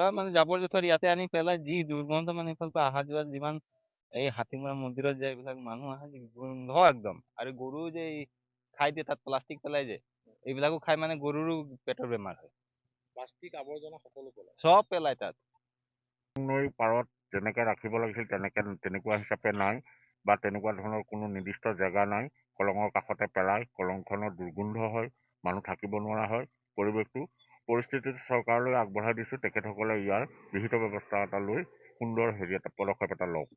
পুৰা মানে জাবৰ জোথৰ ইয়াতে আনি পেলাই যি দুৰ্গন্ধ মানে এইফালৰ পৰা অহা যোৱা যিমান এই হাতীমৰা মন্দিৰত যে এইবিলাক মানুহ আহে যে গোন্ধ একদম আৰু গৰু যে এই খাই দিয়ে তাত প্লাষ্টিক পেলাই যে এইবিলাকো খাই মানে গৰুৰো পেটৰ বেমাৰ হয় প্লাষ্টিক আৱৰ্জনা সকলো পেলায়। চব পেলাই তাত নৈৰ পাৰত যেনেকৈ ৰাখিব লাগিছিল তেনেকুৱা হিচাপে নাই বা তেনেকুৱা ধৰণৰ কোনো নিৰ্দিষ্ট জেগা নাই। কলঙৰ কাষতে পেলাই কলংখনৰ দুৰ্গোন্ধ হয়, মানুহ থাকিব নোৱাৰা হয়। পৰিস্থিতিটো চৰকাৰলৈ আগবঢ়াই দিছোঁ, তেখেতসকলে ইয়াৰ বিহিত ব্যৱস্থা এটা লৈ সুন্দৰ পদক্ষেপ এটা লওক।